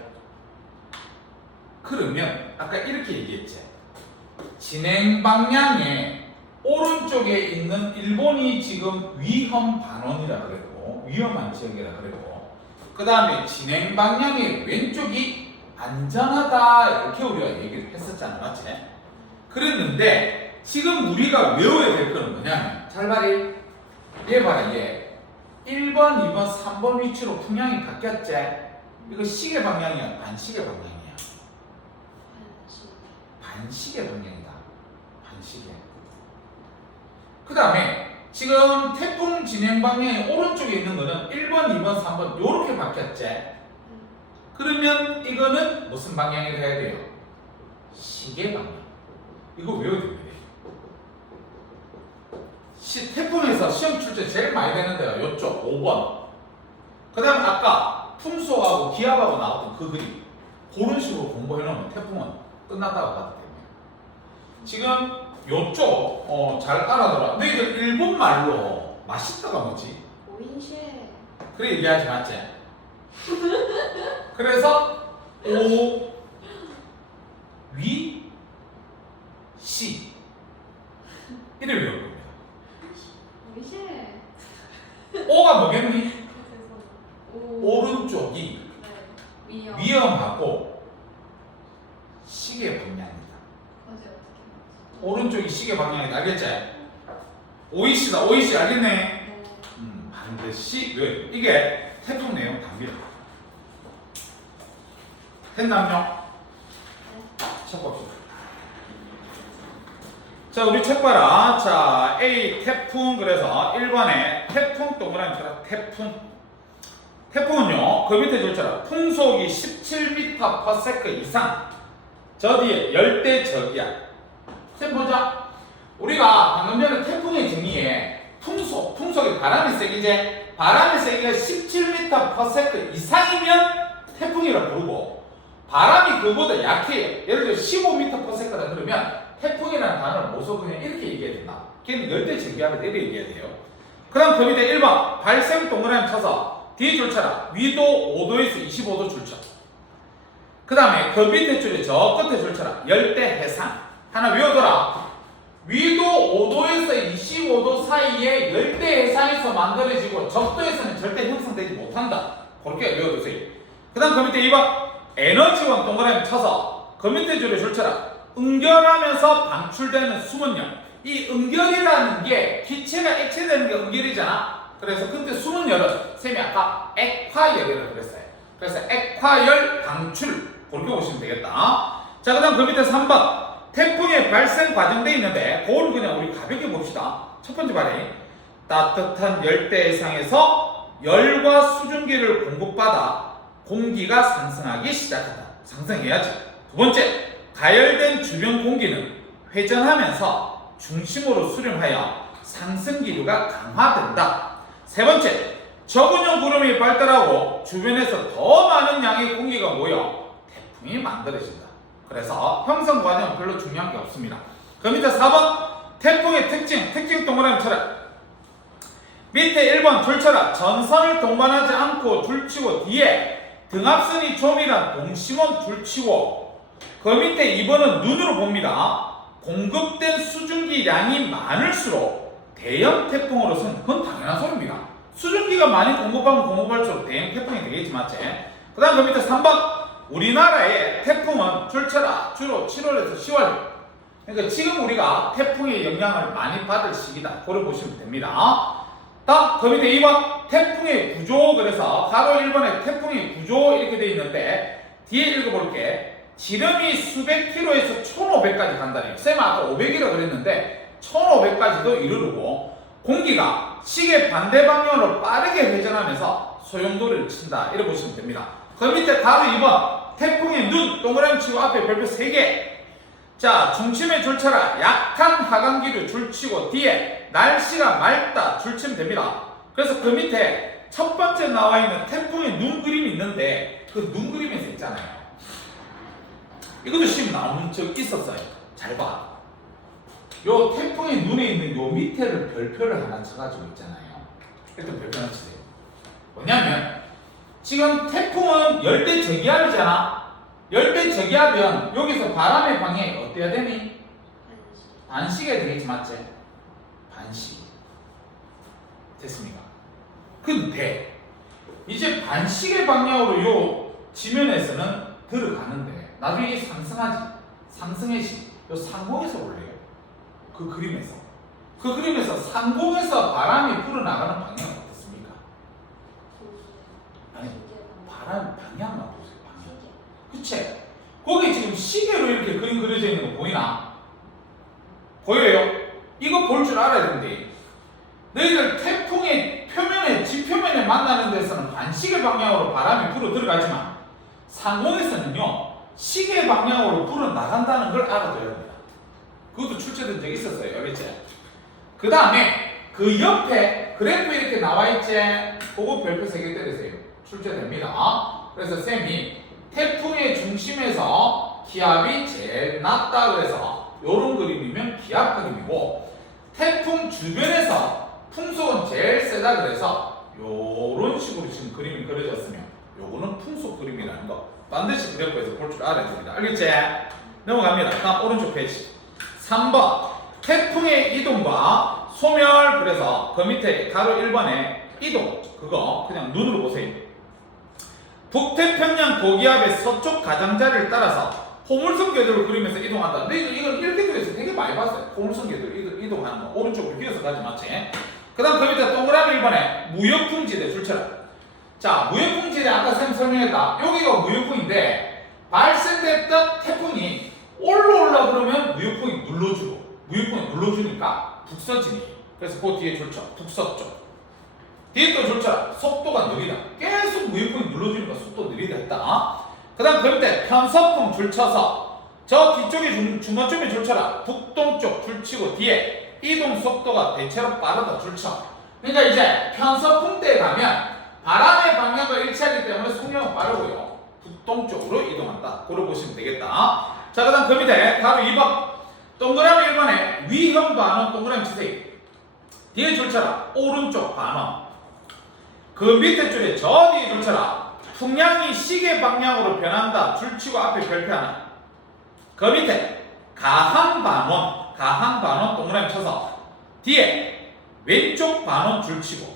그러면 아까 이렇게 얘기했지. 진행 방향에 오른쪽에 있는 일본이 지금 위험 반원이라 그랬고, 위험한 지역이라 그랬고, 그 다음에 진행 방향의 왼쪽이 안전하다 이렇게 우리가 얘기를 했었잖아, 맞지? 그랬는데 지금 우리가 외워야 될 거는 뭐냐면, 잘 봐리. 얘 봐라, 얘 1번, 2번, 3번 위치로 풍향이 바뀌었지? 이거 시계 방향이야, 반시계 방향이야? 반시계 방향이다. 반시계. 그 다음에 지금 태풍 진행 방향의 오른쪽에 있는 거는 1번, 2번, 3번 요렇게 바뀌었지? 그러면 이거는 무슨 방향이라 해야 돼요? 시계 방향. 이거 외워야 됩니다. 태풍에서 시험 출제 제일 많이 되는 데가 요쪽 5번. 그 다음에 아까 풍속하고 기압하고 나왔던 그 그림, 그런 식으로 공부해 놓으면 태풍은 끝났다고 봐도 됩니다. 지금 요쪽 잘 알아들어. 너희들 일본 말로 맛있다가 뭐지? 오인쉐. 그래 얘기하지 맞지? 그래서 오, 위, 시 이를 외울 겁니다. 오인쉐. 오가 뭐겠니? 오. 오른쪽이 네. 위험하고 시계 방향이다. 맞아요. 오른쪽이 시계 방향이다. 알겠지? 오이시다. 오이시 알겠네? 네. 반드시 외워요. 이게 태풍 내용 답니다. 했나요? 책 봅시다. 자, 우리 책 봐라. 자, A 태풍. 그래서 1번에 태풍 동그라미 쳐라. 태풍. 태풍은요, 그 밑에 줄처럼 풍속이 17m/s 이상. 저 뒤에 열대적이야. 쌤 보자. 우리가 방금 전에 태풍의 정의에 풍속이 바람이 세기지. 바람의 세기가 17m/s 이상이면 태풍이라고 부르고, 바람이 그보다 약해요. 예를 들어 15m/s다 그러면 태풍이라는 단어를 못 써서 그냥 이렇게 얘기해야 된다. 걔는 열대적이하면 이렇게 얘기해야 돼요. 그 다음 그 밑에 1번 발생 동그라미 쳐서 뒤에 줄쳐라. 위도 5도에서 25도 줄쳐. 그 다음에 그 밑에 줄에 저 끝에 줄쳐라. 열대 해상. 하나 외워둬라. 위도 5도에서 25도 사이에 열대 해상에서 만들어지고 적도에서는 절대 형성되지 못한다. 그렇게 외워두세요. 그 다음 그 밑에 2번 에너지원 동그라미 쳐서 그 밑에 줄에 줄쳐라. 응결하면서 방출되는 수문열. 이 응결이라는 게 기체가 액체되는 게 응결이잖아. 그래서 그때 수문열은 쌤이 아까 액화열이라고 그랬어요. 그래서 액화열 방출 그렇게 보시면 되겠다. 자, 그 다음 그 밑에 3번 태풍의 발생 과정돼 있는데 그걸 그냥 우리 가볍게 봅시다. 첫 번째 말이 따뜻한 열대해상에서 열과 수증기를 공급받아 공기가 상승하기 시작한다. 상승해야지. 두 번째, 가열된 주변 공기는 회전하면서 중심으로 수렴하여 상승 기류가 강화된다. 세 번째, 저근형 구름이 발달하고 주변에서 더 많은 양의 공기가 모여 태풍이 만들어진다. 그래서 형성 과정은 별로 중요한 게 없습니다. 그 밑에 4번 태풍의 특징 동그라미 쳐라. 밑에 1번 줄 쳐라. 전선을 동반하지 않고 줄치고 뒤에 등압선이 조밀한 동심원 줄치고, 그 밑에 2번은 눈으로 봅니다. 공급된 수증기 양이 많을수록 대형 태풍으로서는 그건 당연한 소리입니다. 수증기가 많이 공급하면 공급할수록 대형 태풍이 되겠지, 맞지? 그 다음 그 밑에 3번 우리나라의 태풍은 줄쳐라. 주로 7월에서 10월. 그러니까 지금 우리가 태풍의 영향을 많이 받을 시기다. 그걸 보시면 됩니다. 다음 그 밑에 2번 태풍의 구조. 그래서 가로 1번에 태풍의 구조 이렇게 돼 있는데 뒤에 읽어볼게. 지름이 수백 킬로에서 1500까지 간다네요. 쌤은 아까 500이라고 그랬는데 1500까지도 이르르고 공기가 시계 반대 방향으로 빠르게 회전하면서 소용돌이를 친다. 이렇게 보시면 됩니다. 그 밑에 가로 2번 태풍의 눈 동그라미 치고 앞에 별표 3개. 자, 중심에 줄쳐라. 약한 하강기류 줄치고 뒤에 날씨가 맑다 줄치면 됩니다. 그래서 그 밑에 첫 번째 나와 있는 태풍의 눈 그림이 있는데 그 눈 그림에서 있잖아요. 이것도 시험 나온 적 있었어요. 잘 봐. 요 태풍의 눈에 있는 요 밑에를 별표를 하나 쳐가지고 있잖아요. 일단 별표 하나 치세요. 뭐냐면 지금 태풍은 열대 저기압이잖아. 열대 저기압이면 여기서 바람의 방향이 어때야 되니? 반시계 되겠지, 맞지? 반시. 됐습니까? 근데 이제 반시계 방향으로 요 지면에서는 들어가는데 나중에 이게 상승하지. 상승의 시. 요 상공에서 올래요. 그 그림에서. 그 그림에서 상공에서 바람이 불어나가는 방향은 어떻습니까? 아니, 바람 방향만 보세요. 방향. 그치? 거기 지금 시계로 이렇게 그림 그려져 있는 거 보이나? 보여요? 이거 볼 줄 알아야 되는데 너희들 태풍의 표면에 지표면에 만나는 데서는 반시계 방향으로 바람이 불어 들어가지만 상공에서는요 시계 방향으로 불어 나간다는 걸 알아둬야 됩니다. 그것도 출제된 적이 있었어요. 알겠지? 그 다음에 그 옆에 그래프 이렇게 나와있지? 그거 별표 3개 때리세요. 출제됩니다. 그래서 쌤이 태풍의 중심에서 기압이 제일 낮다 그래서 요런 그림이면 기압 그림이고 태풍 주변에서 풍속은 제일 세다 그래서 요런 식으로 지금 그림이 그려졌으면 요거는 풍속 그림이라는 거 반드시 그래프에서 볼 줄 알아야 됩니다. 알겠지? 넘어갑니다. 다음 오른쪽 페이지 3번 태풍의 이동과 소멸. 그래서 그 밑에 가로 1번에 이동 그거 그냥 눈으로 보세요. 북태평양 고기압의 서쪽 가장자리를 따라서 포물선 궤도를 그리면서 이동한다. 근데 이건 이렇게 그려서 되게 많이 봤어요. 포물선 궤도를 이동하는 거 오른쪽으로 휘어서 가지 맞지? 그 다음 그 밑에 동그라미 1번에 무역풍지대 줄쳐라. 자, 무역풍지대 아까 쌤 설명했다. 여기가 무역풍인데 발생됐던 태풍이 올라올라 그러면 무역풍이 눌러주고 무역풍이 눌러주니까 북서진이 그래서 그 뒤에 줄쳐 북서쪽 뒤에 또 줄쳐라. 속도가 느리다. 계속 무역풍이 눌러주니까 속도 느리다 했다. 그 다음 그 밑에 편서풍 줄쳐서 저 뒤쪽에 중간쯤에 줄쳐라. 북동쪽 줄치고 뒤에 이동 속도가 대체로 빠르다 줄쳐. 그러니까 이제 편서풍 때에 가면 바람의 방향과 일치하기 때문에 속력은 빠르고요. 북동쪽으로 이동한다. 그걸 보시면 되겠다. 자, 그 다음 그 밑에 바로 2번 동그라미 1번에 위험 반원 동그라미 치세요. 뒤에 줄쳐라. 오른쪽 반원. 그 밑에 줄에 저 뒤에 줄쳐라. 풍향이 시계 방향으로 변한다. 줄치고 앞에 별표 하나. 그 밑에 가한 반원 동그라미 쳐서 뒤에 왼쪽 반원 줄치고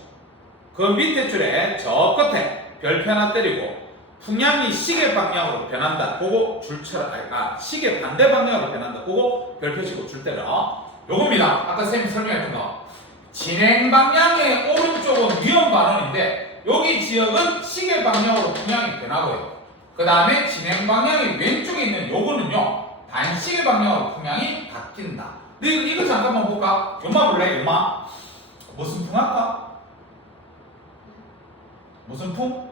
그 밑에 줄에 저 끝에 별표 하나 때리고 풍향이 시계 방향으로 변한다. 그거 줄쳐라. 시계 반대 방향으로 변한다. 그거 별표 치고 줄 때려. 요겁니다. 아까 쌤이 설명했던 거. 진행 방향의 오른쪽은 위험 반원인데 여기 지역은 시계 방향으로 풍향이 변하고요. 그 다음에 진행 방향이 왼쪽에 있는 요거는요 반시계 방향으로 풍향이 바뀐다. 근데 이거 잠깐만 볼까? 요마 볼래? 요마 무슨 풍 할까? 무슨 풍?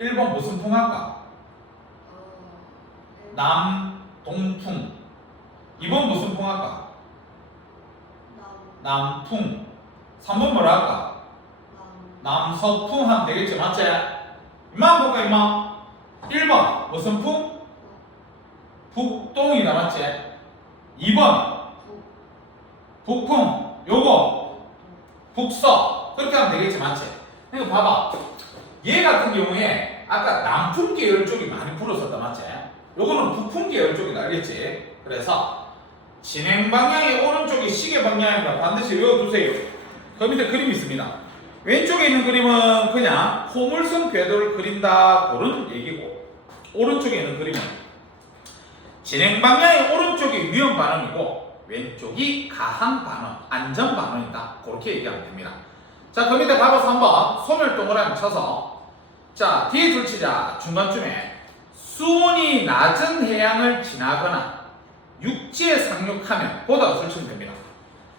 1번 무슨 풍 할까? 남동풍. 2번 무슨 풍 할까? 남풍. 3번 뭐라 할까? 남서풍 하면 되겠지, 맞지? 이만 볼까, 이만? 1번 무슨 풍? 북동이다, 맞지? 2번 북풍. 요거 북서. 그렇게 하면 되겠지, 맞지? 그러니까 봐봐. 얘 같은 경우에 아까 남풍 계열 쪽이 많이 불었었다, 맞지? 요거는 북풍 계열 쪽이다, 알겠지? 그래서 진행 방향이 오른쪽이 시계 방향이니까 반드시 외워두세요. 그 밑에 그림이 있습니다. 왼쪽에 있는 그림은 그냥 포물선 궤도를 그린다 그런 얘기고 오른쪽에 있는 그림은 진행 방향이 오른쪽이 위험 반응이고 왼쪽이 가항 반응, 안전 반응이다. 그렇게 얘기하면 됩니다. 자, 그 밑에 가봐서 한번 소멸 동그라미 쳐서 자, 뒤에 둘치자 중간쯤에 수온이 낮은 해양을 지나거나 육지에 상륙하면 보다가 설치면 됩니다.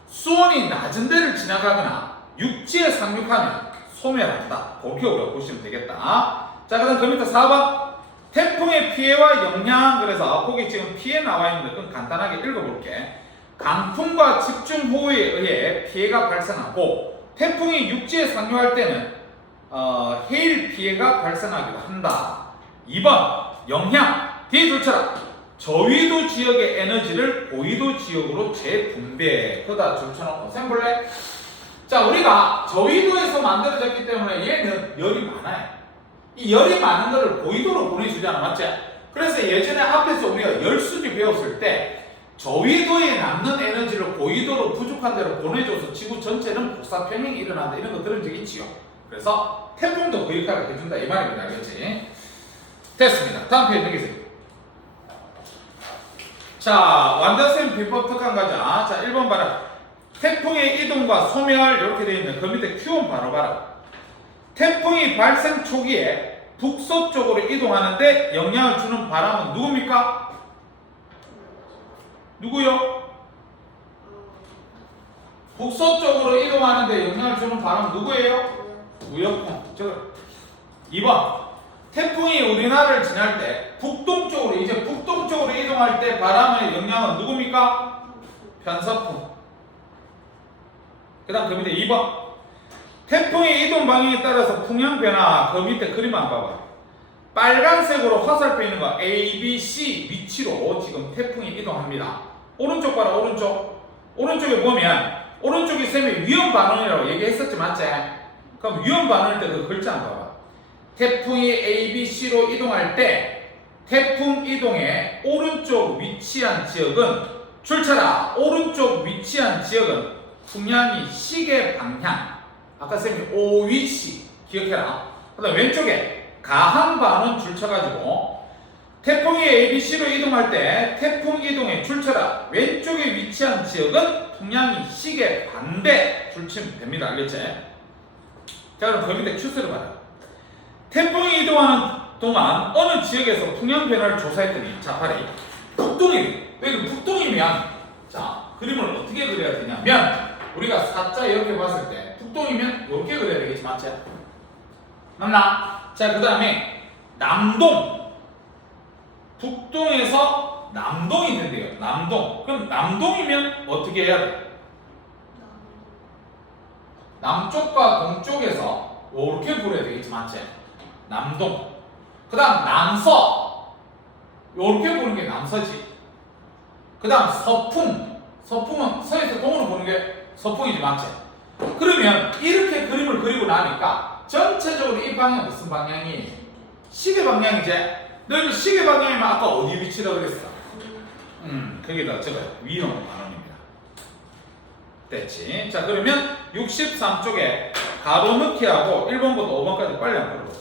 수온이 낮은 데를 지나가거나 육지에 상륙하면 소멸한다. 그렇게 우리가 보시면 되겠다. 자, 그다음 그 밑에 4번 태풍의 피해와 영향. 그래서 거기 지금 피해 나와 있는데 그건 간단하게 읽어볼게. 강풍과 집중호우에 의해 피해가 발생하고 태풍이 육지에 상륙할 때는 해일 피해가 발생하기도 한다. 2번 영향. 뒤에 둘쳐라. 저위도 지역의 에너지를 고위도 지역으로 재분배. 그다 줄쳐놓고 셈볼래? 자, 우리가 저위도에서 만들어졌기 때문에 얘는 열이 많아요. 이 열이 많은 거를 고위도로 보내주잖아, 맞지? 그래서 예전에 앞에서 우리가 열수지 배웠을 때 저위도에 남는 에너지를 고위도로 부족한 데로 보내줘서 지구 전체는 복사평행이 일어난다. 이런 거 들은 적 있지요? 그래서 태풍도 그 역할을 해준다. 이 말입니다. 알겠지? 됐습니다. 다음 페이지 넘기세요. 자, 완전쌤 비법 특강 가자. 자, 1번 봐라. 태풍의 이동과 소멸 이렇게 되어 있는 그 밑에 Q1 바로 봐라. 태풍이 발생 초기에 북서쪽으로 이동하는데 영향을 주는 바람은 누굽니까? 누구요? 북서쪽으로 이동하는데 영향을 주는 바람은 누구예요? 우역풍. 2번 태풍이 우리나라를 지날 때 북동쪽으로 이동할 때 바람의 영향은 누굽니까? 편서풍. 그 다음 그 밑에 2번 태풍의 이동 방향에 따라서 풍향 변화. 그 밑에 그림 한번 봐봐. 빨간색으로 화살표 있는 거 A, B, C 위치로 지금 태풍이 이동합니다. 오른쪽 봐라. 오른쪽에 보면 오른쪽이 쌤이 위험 반응이라고 얘기했었지, 맞지? 그럼 위험 반응일 때 그 글자 한번 봐봐. 태풍이 A, B, C로 이동할 때 태풍 이동의 오른쪽 위치한 지역은 줄쳐라. 오른쪽 위치한 지역은 풍향이 시계 방향. 아까 쌤이 OWC 기억해라. 그 다음 왼쪽에 가항 반응 줄쳐가지고 태풍이 ABC로 이동할 때 태풍 이동에 줄쳐라. 왼쪽에 위치한 지역은 풍향이 시계 반대 줄치면 됩니다. 알겠지? 자, 그럼 그 밑에 Q수를 봐라. 태풍이 이동하는 동안 어느 지역에서 풍향 변화를 조사했더니 자, 봐라. 북동이 왜 북동이면 자, 그림을 어떻게 그려야 되냐면 우리가 사자 이렇게 봤을 때 북동이면 이렇게 그려야 되겠지, 맞지? 맞나? 자, 그 다음에 남동. 북동에서 남동이 된대요. 남동. 그럼 남동이면 어떻게 해야 돼? 남쪽과 동쪽에서 이렇게 그려야 되겠지, 맞지? 남동. 그 다음 남서. 이렇게 보는 게 남서지. 그 다음 서풍. 서풍은 서에서 동으로 보는 게 서풍이지, 맞지? 그러면 이렇게 그림을 그리고 나니까 전체적으로 이 방향은 무슨 방향이? 시계 방향이지? 너희들 시계 방향이면 아까 어디 위치라고 그랬어? 거기다 적어요. 위험 반응입니다. 됐지? 자, 그러면 63쪽에 가로넣기 하고 1번부터 5번까지 빨리 한번 풀어봐.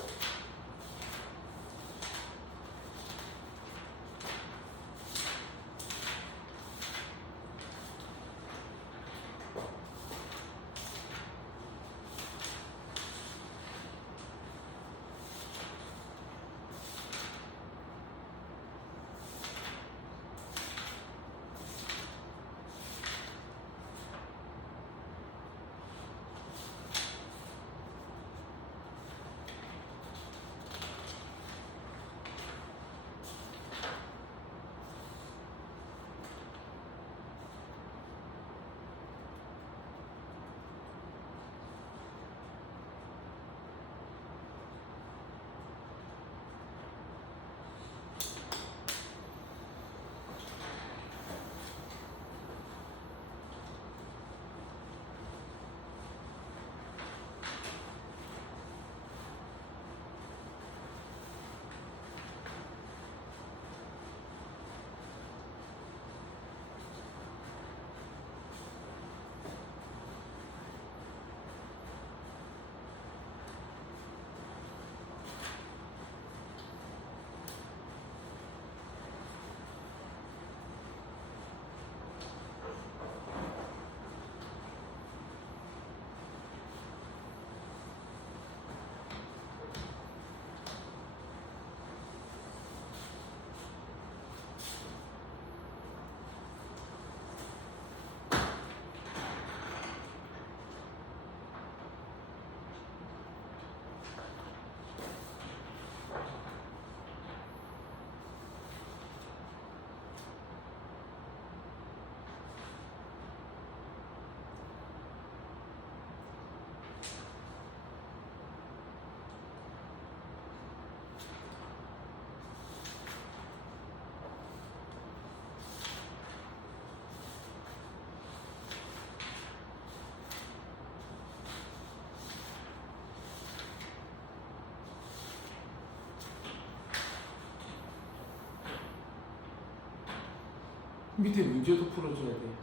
밑에 문제도 풀어줘야 돼.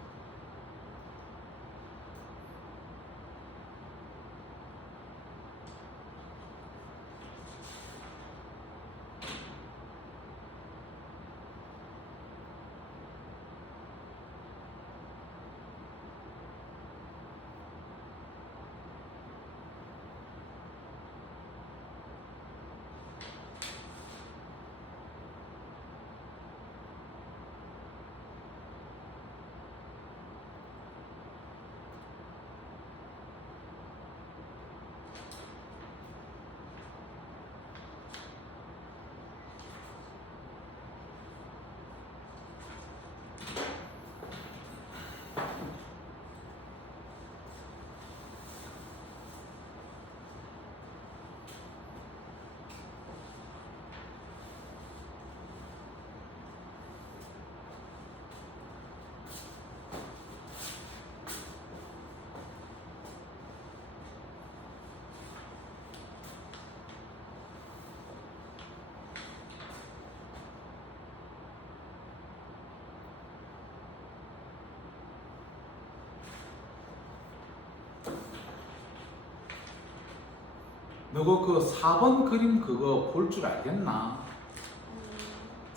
너가 그 4번 그림 그거 볼 줄 알겠나?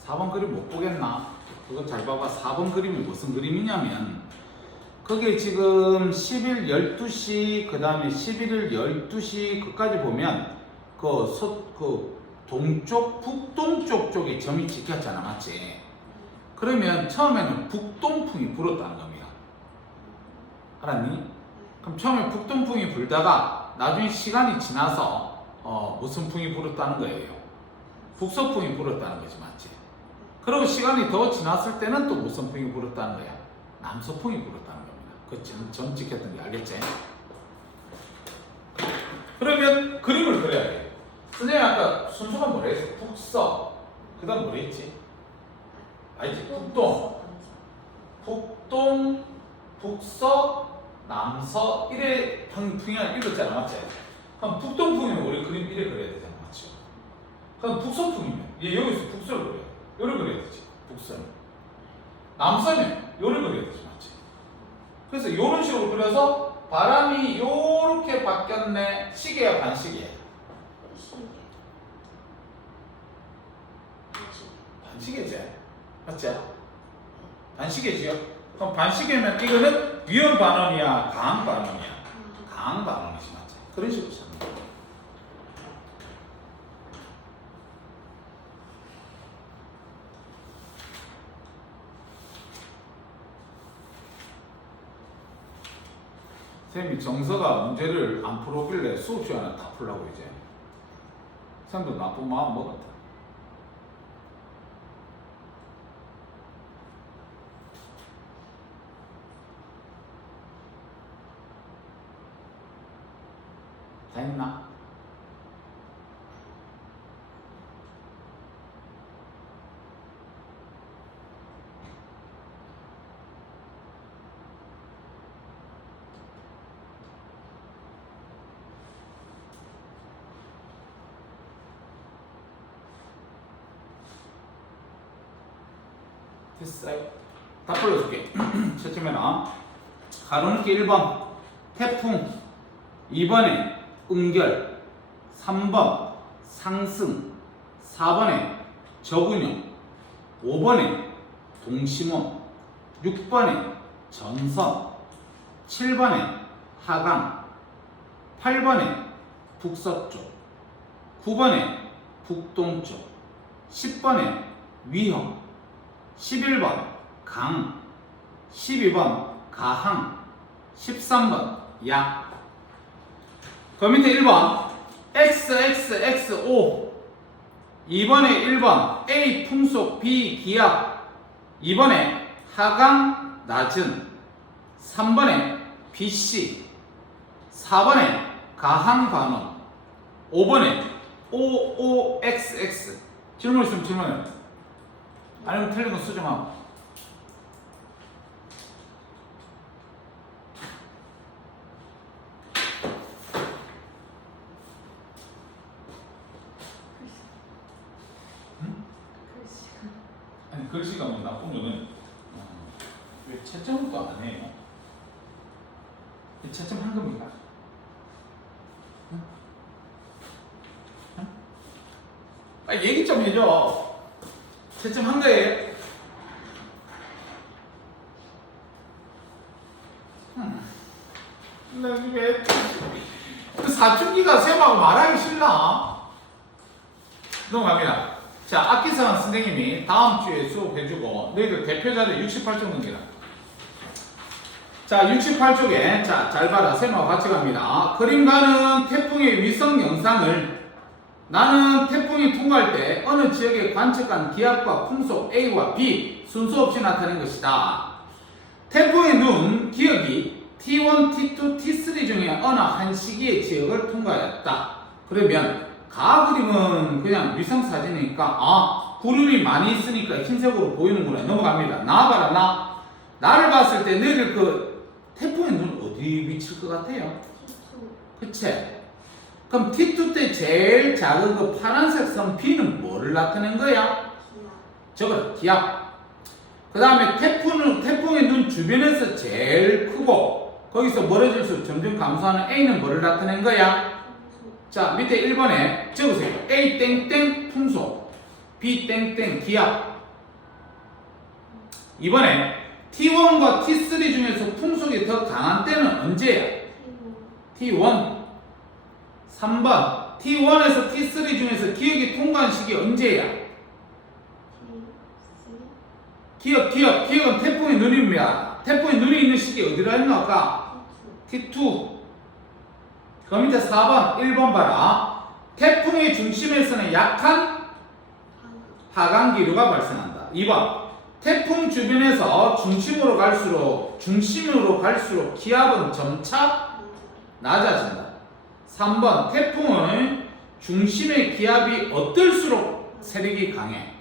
4번 그림 못 보겠나? 그거 잘 봐봐. 4번 그림이 무슨 그림이냐면 거기에 지금 10일 12시 그 다음에 11일 12시 그까지 보면 그 동쪽 북동쪽 쪽에 점이 찍혔잖아, 맞지? 그러면 처음에는 북동풍이 불었다는 겁니다. 알았니? 그럼 처음에 북동풍이 불다가 나중에 시간이 지나서 무슨 풍이 불었다는 거예요? 북서풍이 불었다는 거지, 맞지? 그리고 시간이 더 지났을 때는 또 무슨 풍이 불었다는 거야? 남서풍이 불었다는 겁니다. 그 점 찍혔던 게 알겠지? 그러면 그림을 그려야 돼. 선생님 아까 순서가 뭐라 했어? 북서. 그 다음 뭐라 했지? 알지? 북동, 북서, 남서 이래 풍이가 읽었잖아, 맞지? 그럼 북동풍이면 우리 그림 이래 그려야 되잖아, 맞죠? 그럼 북서풍이면 얘 여기서 북서를 그려야 돼. 요를 그려야 되지, 북서는. 남서면 요를 그려야 되지, 맞지? 그래서 요런 식으로 그려서 바람이 요렇게 바뀌었네. 시계야, 반시계야? 반시계지, 맞지? 반시계지요? 그럼 반시계면 이거는 위험 반원이야, 강한 반원이야? 강한 반원이지, 맞지? 그런 식으로 잡는 거야. 쌤이 정서가 문제를 안 풀어오길래 수업 시간에 다 풀라고 이제. 쌤도 나쁜 마음 먹었다. 다 했나? 됐어요? 다 풀어줄게. 첫째 면은 가로넣기 1번 태풍, 2번에 음결, 3번 상승, 4번에 저군용, 5번에 동심원, 6번에 전선, 7번에 하강, 8번에 북서쪽, 9번에 북동쪽, 10번에 위험, 11번 강, 12번 가항, 13번 약. 그 밑에 1번 XXXO, 2번에 1번 A 풍속 B 기압, 2번에 하강 낮은, 3번에 BC, 4번에 가항 반응, 5번에 OOXX. 질문 있으면 질문해. 아니면 틀린 거 수정하고. 응? 아니 글씨가 뭐 나쁜 거는 채점은 또 안 해요. 채점 한 겁니까? 응? 응? 빨리 얘기 좀 해줘. 채점 한 거예요? 왜 그 사춘기가 쌤하고 말하기 싫나? 넘어갑니다. 자, 악기상 선생님이 다음 주에 수업해주고 너희들 대표자들 68쪽 넘기라. 자, 68쪽에 자, 잘 봐라. 쌤하고 같이 갑니다. 그림가는 태풍의 위성 영상을 나는 태풍이 통과할 때 어느 지역에 관측한 기압과 풍속 A와 B 순서 없이 나타낸 것이다. 태풍의 눈 기억이 T1, T2, T3 중에 어느 한 시기의 지역을 통과했다. 그러면 가 그림은 그냥 위성 사진이니까 아 구름이 많이 있으니까 흰색으로 보이는구나. 넘어갑니다. 나 봐라. 나를 봤을 때 너희들 그 태풍의 눈 어디 미칠 것 같아요? 그치? 그럼 T2 때 제일 작은 그 파란색 선 B는 뭐를 나타낸 거야? 저거 기압. 그 다음에 태풍의 눈 주변에서 제일 크고 거기서 멀어질수록 점점 감소하는 A는 뭐를 나타낸 거야? 자, 밑에 1번에 적으세요. A 땡땡 풍속, B 땡땡 기압. 이번에 T1과 T3 중에서 풍속이 더 강한 때는 언제야? T1. 3번 T1에서 T3 중에서 기억이 통과한 시기 언제야? 기억은 태풍의 눈입니다. 태풍의 눈이 있는 시기 어디로 했나 아까? T2. 그 밑에 4번 1번 봐라. 태풍의 중심에서는 약한 하강 기류가 발생한다. 2번 태풍 주변에서 중심으로 갈수록 기압은 점차 낮아진다. 3번 태풍은 중심의 기압이 어떨수록 세력이 강해?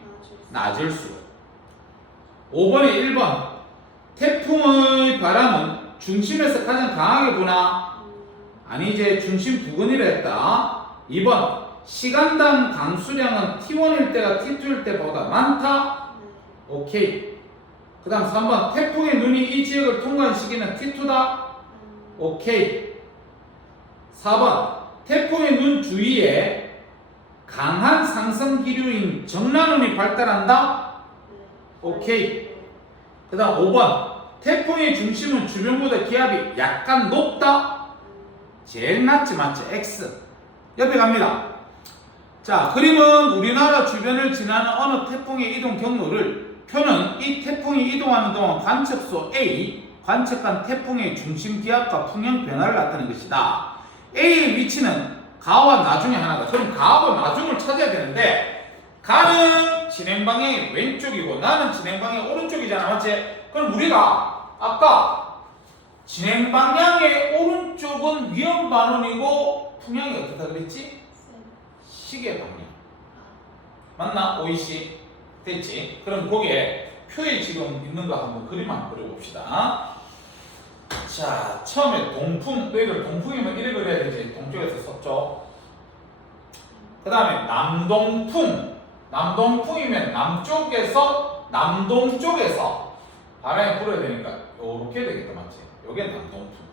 낮을수록. 5번에 1번 태풍의 바람은 중심에서 가장 강하게 부나? 아니지, 중심 부근이라 했다. 2번 시간당 강수량은 T1일 때가 T2일 때보다 많다? 오케이. 그 다음 3번 태풍의 눈이 이 지역을 통과한 시기는 T2다? 오케이. 4번 태풍의 눈 주위에 강한 상승 기류인 정란운이 발달한다? 오케이. 그 다음 5번 태풍의 중심은 주변보다 기압이 약간 높다? 제일 낮지 맞지? X. 옆에 갑니다. 자, 그림은 우리나라 주변을 지나는 어느 태풍의 이동 경로를 표는 이 태풍이 이동하는 동안 관측소 A 관측한 태풍의 중심 기압과 풍형 변화를 나타내는 것이다. A의 위치는 가와 나 중에 하나다. 그럼 가하고 나 중을 찾아야 되는데 가는 진행 방향이 왼쪽이고 나는 진행 방향이 오른쪽이잖아. 맞지? 그럼 우리가 아까 진행 방향의 오른쪽은 위험 반원이고 풍향이 어떻다 그랬지? 시계 방향. 맞나? 오이시 됐지? 그럼 거기에 표에 지금 있는 거 한번 그림 한번 그려봅시다. 자, 처음에 동풍, 너희들 동풍이면 이래 그려야 되지. 동쪽에서 서쪽. 그 다음에 남동풍. 남동풍이면 남쪽에서 남동쪽에서 바람이 불어야 되니까 요렇게 되겠다. 맞지? 요게 남동풍.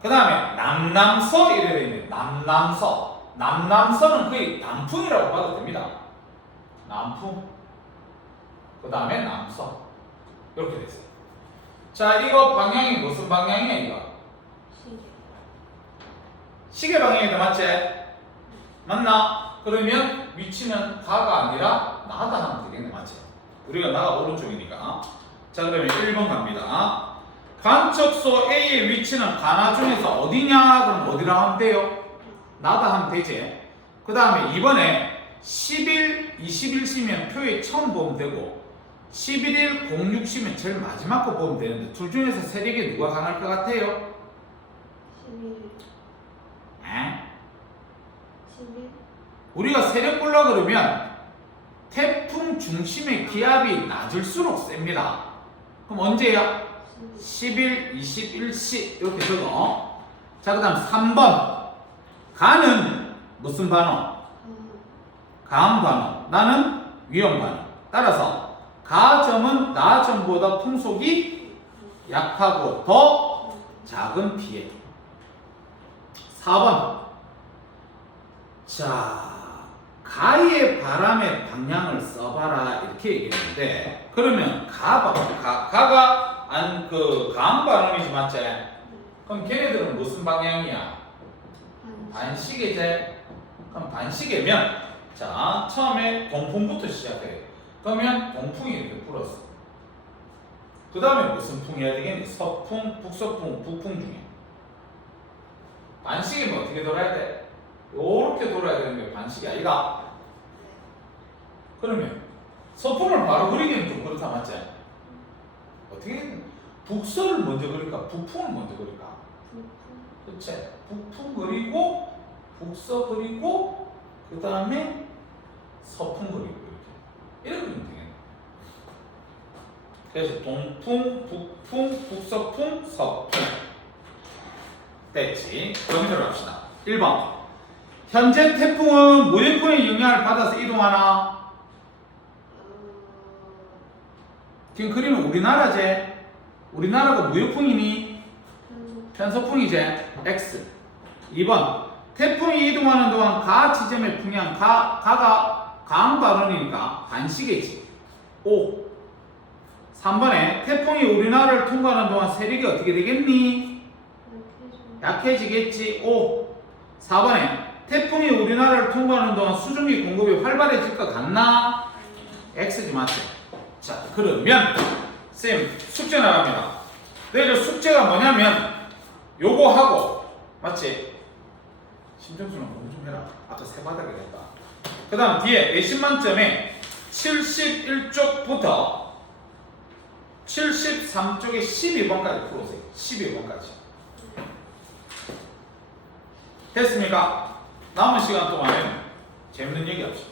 그 다음에 남남서 이래 되네. 남남서. 남남서는 거의 남풍이라고 봐도 됩니다. 남풍. 그 다음에 남서. 이렇게 됐어요. 자, 이거 방향이 무슨 방향이야, 이거? 시계 방향이다, 맞지? 맞나? 그러면 위치는 가가 아니라 나다 하면 되겠네, 맞지? 우리가 나가 오른쪽이니까. 자, 그러면 1번 갑니다. 관측소 A의 위치는 가나 중에서 어디냐? 그럼 어디라고 하면 돼요? 나다 하면 되지. 그 다음에 이번에 10일, 21시면 표에 처음 보면 되고 11일, 06시면 제일 마지막 거 보면 되는데 둘 중에서 세력이 누가 강할 것 같아요? 11일. 에? 11일. 우리가 세력 보려 그러면 태풍 중심의 기압이 낮을수록 셉니다. 그럼 언제야? 10일, 21시 이렇게 적어. 자, 그 다음 3번 가는 무슨 반응? 강한 반응. 나는 위험 반응. 따라서 가점은 나점보다 풍속이 약하고 더 작은 P에. 4번. 자, 가의 바람의 방향을 써봐라 이렇게 얘기했는데 그러면 가가 가항 발음이지 맞지? 그럼 걔네들은 무슨 방향이야? 반시계제. 그럼 반시계면 자 처음에 동풍부터 시작해. 그러면 동풍이 이렇게 불었어. 그 다음에 무슨 풍이 해야 되겠니? 서풍, 북서풍, 북풍 중에 반시계면 어떻게 돌아야 돼? 요렇게 돌아야 되는 게 반시계 아이가? 그러면 서풍을 바로 그리기는 좀 그렇다 맞지? 어떻게 북서를 먼저 그릴까? 북풍을 먼저 그릴까? 그치? 북풍 그리고 북서 그리고 그 다음에 서풍 그리고 이렇게 그리면 되겠네. 그래서 동풍, 북풍, 북서풍, 서풍 됐지? 정리를 합시다. 1번 현재 태풍은 무역풍의 영향을 받아서 이동하나? 지금 그림은 우리나라제. 우리나라가 무역풍이니? 편서풍이지? X. 2번 태풍이 이동하는 동안 가 지점의 풍향 가가 가항 발언이니까 반시계지. 5. 3번에 태풍이 우리나라를 통과하는 동안 세력이 어떻게 되겠니? 약해지겠지. 5. 4번에 태풍이 우리나라를 통과하는 동안 수증기 공급이 활발해질 것 같나? X지 맞지? 자 그러면 쌤 숙제 나갑니다. 내일 숙제가 뭐냐면 요거 하고 맞지? 심정수는 공부 좀 해라. 아까 세 바닥에 했다. 그 다음 뒤에 내신 만점에 71쪽부터 73쪽에 12번까지 풀어오세요. 12번까지 됐습니까? 남은 시간 동안에 재밌는 얘기 합시다.